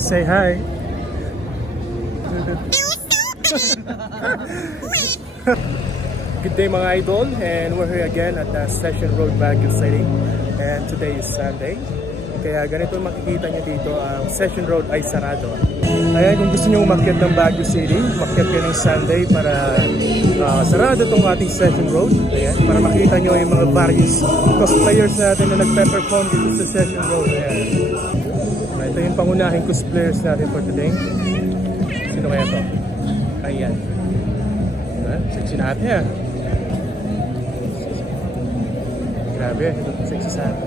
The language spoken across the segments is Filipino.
Say hi. Good day mga idol, and we're here again at Session Road, Baguio City, and today is Sunday. Kaya ganito makikita nyo dito, ang Session Road ay sarado. Kaya kung gusto nyo umakyat ng Baguio City, umakyat kayo ng Sunday para sarado itong ating Session Road. Ayan, para makita nyo yung mga various cosplayers natin na nagpe-perform dito sa Session Road. Ayan. Ito yung pangunahing cosplayers natin for today. Sino kaya to? Ayan. Sexy natin ah. Grabe, sexy sa atin.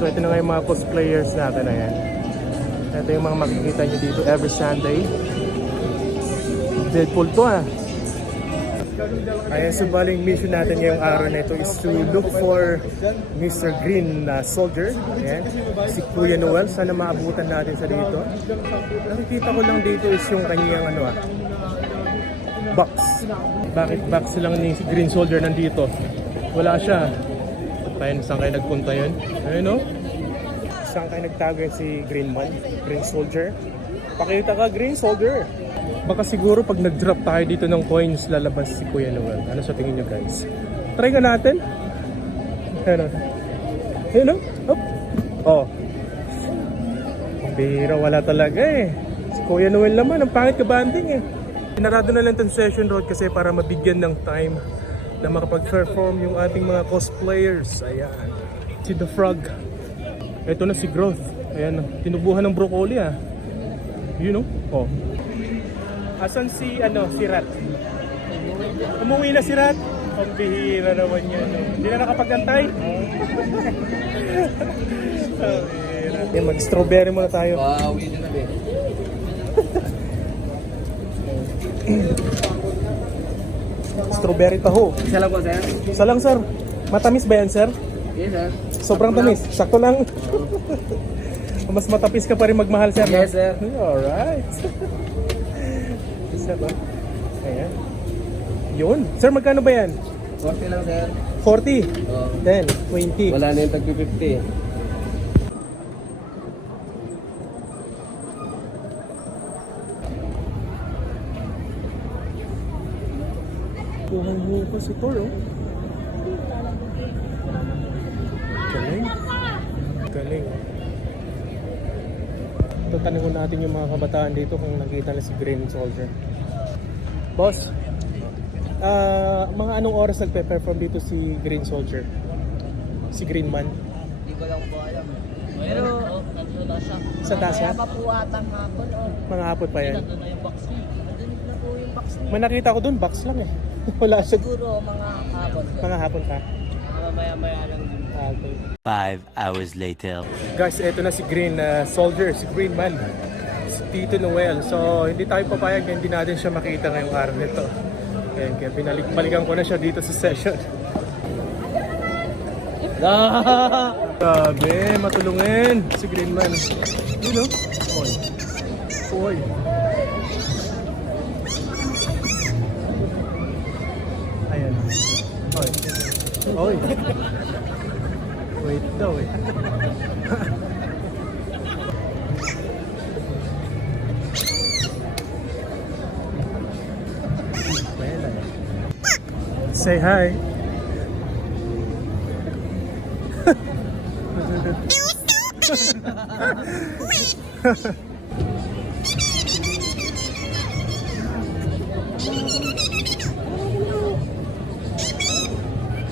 So ito na nga yung mga cosplayers natin. Ayan. Ito yung mga makikita nyo dito every Sunday. Deadpool to ah. Ayan, so baling mission natin ngayong araw na ito is to look for Mr. Green Soldier. Ayan, si Kuya Noel. Sana maabutan natin sa dito. Nakikita ko lang dito is yung kanyang box. Bakit box lang ni Green Soldier nandito? Wala siya. Tayo, saan kayo nagpunta yun? Ayun no? Saan kayo nagtago yun si Green Soldier? Pakita ka, Green Soldier! Baka siguro pag nag-drop tayo dito ng coins, lalabas si Kuya Noel. Ano sa tingin nyo guys? Try ka natin? Ayun o. Ayun o. Oh. Bira, wala talaga eh. Si Kuya Noel naman, ang pangit ka banding eh. Pinarado na lang itong Session Road kasi para mabigyan ng time na makapag-perform yung ating mga cosplayers. Ayan. Si The Frog. Ito na si Growth. Ayan. Tinubuhan ng broccoli ah. You know? Oh. Asan si Rat? Umuwi na si Rat? Ang bihira naman yan. Hindi na nakapagantay? Yan, mag-strawberry muna tayo. Uwi na namin. Strawberry taho. Isa lang po, sir? Isa lang, sir. Matamis ba yan, sir? Yes, sir. Sobrang tamis. Sakto lang. Mas matapis ka pa rin magmahal, sir. Yes, sir. Alright. Isa ba? Ayan. Yun. Sir, magkano ba yan? 40 lang, sir. 40? Oo. 10, 20. Wala na yung tag-50. Kuhang mo pa si Thor, oh. Galing. Galing. Tatanungin natin yung mga kabataan dito kung nakita na si Green Soldier. Boss, mga anong oras nagpe-perform dito si Green Soldier? Si Green Man? Hindi ko lang po alam. Pero, nandun na siya. Sa taas Kaya na? pa po atang hapon. Mga hapon pa yan. Nandun na yung box niya. Nandun na po yung box niya. May nakita ko dun, box lang eh. Wala siya. Siguro mga hapon. Mga hapon pa. Mamaya-maya lang din. Okay. 5 hours later. Guys, eto na si Green Soldier, si Green Man, si Tito Noel. So, hindi tayo papayag na hindi natin siya makita ngayong araw nito. Ayan, kaya balikan ko na siya dito sa session. Grabe, matulungin si Green Man. You know? Oy. Oy. Ayan. Oy. Oy. Wait daw eh. Say hi.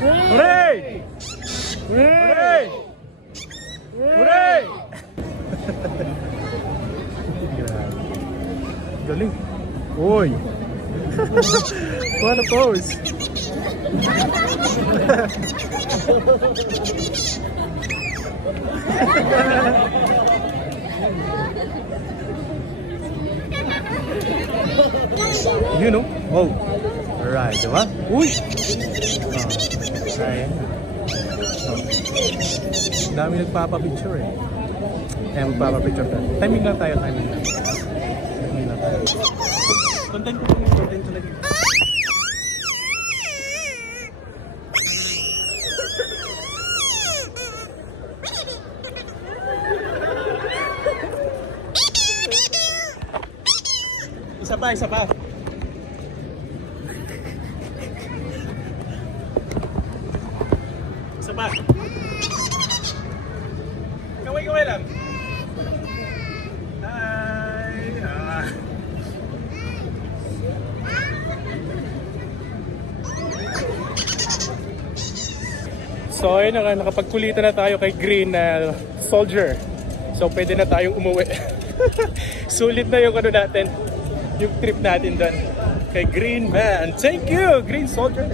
Hooray! Hooray! Hooray! Galing. Uy! What a pose! You know? Oh! Alright, diba? Uy! Oh. Ayan. Oh. Dami nagpapapicture eh. Kaya magpapapicture tayo. Timing lang tayo, timing lang. Timing lang tayo. Content ko kung content talaga. Sabay, sabay. Sabay. Kaway-kaway lang. Hi. So ayun, nakapagkulitan na tayo kay Green Soldier. So pwede na tayong umuwi. Sulit na yung ano natin, yung trip natin doon kay Green Man. Thank you, Green Soldier.